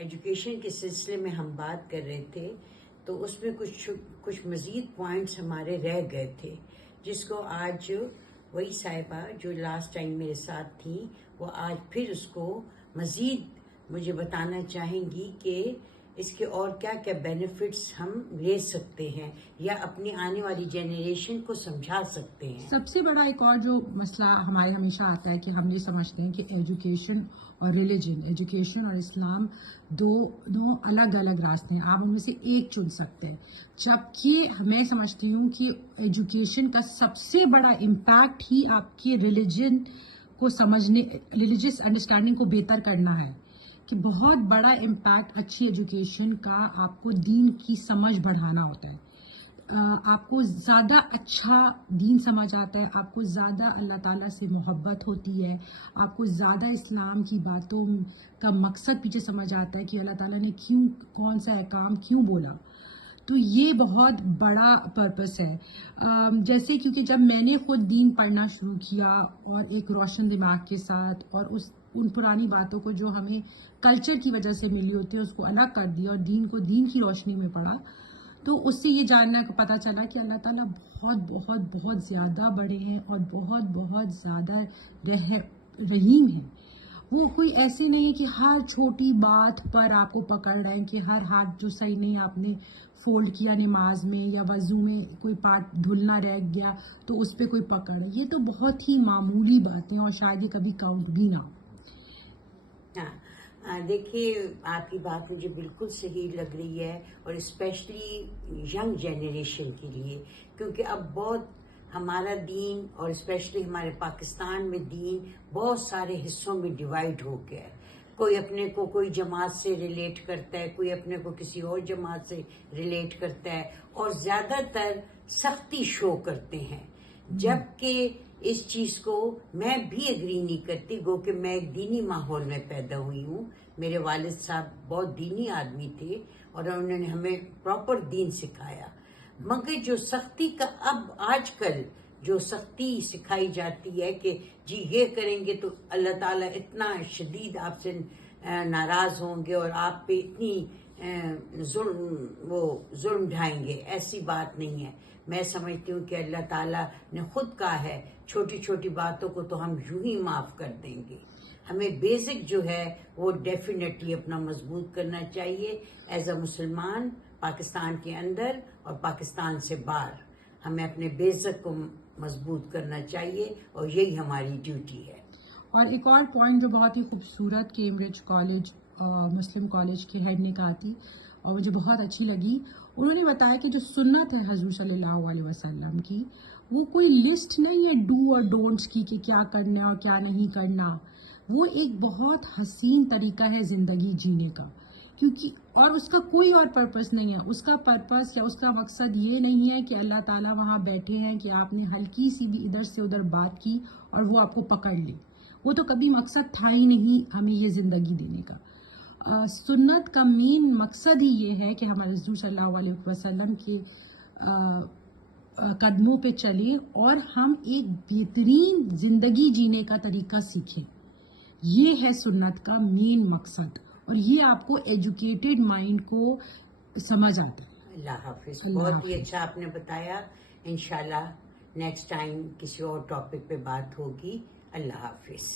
Education کے سلسلے میں ہم بات کر رہے تھے تو اس میں کچھ مزید پوائنٹس ہمارے رہ گئے تھے، جس کو آج وہی صاحبہ جو لاسٹ ٹائم میرے ساتھ تھیں وہ آج پھر اس کو مزید مجھے بتانا چاہیں گی کہ اس کے اور کیا کیا بینیفٹس ہم لے سکتے ہیں یا اپنی آنے والی جنریشن کو سمجھا سکتے ہیں۔ سب سے بڑا ایک اور جو مسئلہ ہمارے ہمیشہ آتا ہے کہ ہم یہ سمجھتے ہیں کہ ایجوکیشن اور ریلیجن، ایجوکیشن اور اسلام دو الگ الگ راستے ہیں، آپ ان میں سے ایک چن سکتے ہیں، جبکہ میں سمجھتی ہوں کہ ایجوکیشن کا سب سے بڑا امپیکٹ ہی آپ کے ریلیجن کو سمجھنے، ریلیجس انڈرسٹینڈنگ کو بہتر کرنا ہے، کہ بہت بڑا امپیکٹ اچھی ایجوکیشن کا آپ کو دین کی سمجھ بڑھانا ہوتا ہے، آپ کو زیادہ اچھا دین سمجھ آتا ہے، آپ کو زیادہ اللہ تعالیٰ سے محبت ہوتی ہے، آپ کو زیادہ اسلام کی باتوں کا مقصد پیچھے سمجھ آتا ہے کہ اللہ تعالیٰ نے کیوں کون سا احکام کیوں بولا۔ تو یہ بہت بڑا پرپس ہے، جیسے کیونکہ جب میں نے خود دین پڑھنا شروع کیا اور ایک روشن دماغ کے ساتھ، اور ان پرانی باتوں کو جو ہمیں کلچر کی وجہ سے ملی ہوتی ہے اس کو الگ کر دیا اور دین کو دین کی روشنی میں پڑھا، تو اس سے یہ جاننا پتہ چلا کہ اللہ تعالیٰ بہت بہت بہت زیادہ بڑے ہیں اور بہت بہت زیادہ رحیم ہیں۔ وہ کوئی ایسے نہیں کہ ہر چھوٹی بات پر آپ کو پکڑ رہے ہیں، کہ ہر ہاتھ جو صحیح نہیں آپ نے فولڈ کیا نماز میں یا وضو میں کوئی پارٹ دھلنا رہ گیا تو اس پہ کوئی پکڑ ہے۔ یہ تو بہت ہی معمولی باتیں اور شاید یہ کبھی کاؤنٹ بھی نہ ہو۔ دیکھیے، آپ کی بات مجھے بالکل صحیح لگ رہی ہے، اور اسپیشلی ینگ جنریشن کے لیے، کیونکہ اب بہت ہمارا دین اور اسپیشلی ہمارے پاکستان میں دین بہت سارے حصوں میں ڈیوائیڈ ہو گیا ہے۔ کوئی اپنے کو کوئی جماعت سے ریلیٹ کرتا ہے، کوئی اپنے کو کسی اور جماعت سے ریلیٹ کرتا ہے، اور زیادہ تر سختی شو کرتے ہیں، جبکہ اس چیز کو میں بھی ایگری نہیں کرتی، گو کہ میں ایک دینی ماحول میں پیدا ہوئی ہوں۔ میرے والد صاحب بہت دینی آدمی تھے اور انہوں نے ہمیں پراپر دین سکھایا، مگر جو سختی کا اب آج کل جو سختی سکھائی جاتی ہے کہ جی یہ کریں گے تو اللہ تعالیٰ اتنا شدید آپ سے ناراض ہوں گے اور آپ پہ اتنی ظلم ڈھائیں گے، ایسی بات نہیں ہے۔ میں سمجھتی ہوں کہ اللہ تعالیٰ نے خود کہا ہے چھوٹی چھوٹی باتوں کو تو ہم یوں ہی معاف کر دیں گے۔ ہمیں بیسک جو ہے وہ ڈیفینیٹلی اپنا مضبوط کرنا چاہیے ایز اے مسلمان، پاکستان کے اندر اور پاکستان سے باہر ہمیں اپنے بیسک کو مضبوط کرنا چاہیے، اور یہی ہماری ڈیوٹی ہے۔ اور ایک اور پوائنٹ جو بہت ہی خوبصورت کیمبرج کالج مسلم کالج کے ہیڈ نے کہا تھی اور مجھے بہت اچھی لگی، انہوں نے بتایا کہ جو سنت ہے حضور صلی اللہ علیہ وسلم کی، وہ کوئی لسٹ نہیں ہے ڈو اور ڈونٹس کی کہ کیا کرنا اور کیا نہیں کرنا، وہ ایک بہت حسین طریقہ ہے زندگی جینے کا، کیونکہ اور اس کا کوئی اور پرپس نہیں ہے، اس کا پرپس یا اس کا مقصد یہ نہیں ہے کہ اللہ تعالیٰ وہاں بیٹھے ہیں کہ آپ نے ہلکی سی بھی ادھر سے ادھر بات کی اور وہ آپ کو پکڑ لے، وہ تو کبھی مقصد تھا ہی نہیں ہمیں یہ زندگی دینے کا۔ سنت کا مین مقصد ہی یہ ہے کہ ہمارے رسول صلی اللہ علیہ وسلم کے قدموں پہ چلیں اور ہم ایک بہترین زندگی جینے کا طریقہ سیکھیں، یہ ہے سنت کا مین مقصد، اور یہ آپ کو ایجوکیٹڈ مائنڈ کو سمجھ آتا ہے۔ اللہ حافظ، بہت ہی اچھا آپ نے بتایا۔ انشاءاللہ نیکسٹ ٹائم کسی اور ٹاپک پہ بات ہوگی۔ اللہ حافظ۔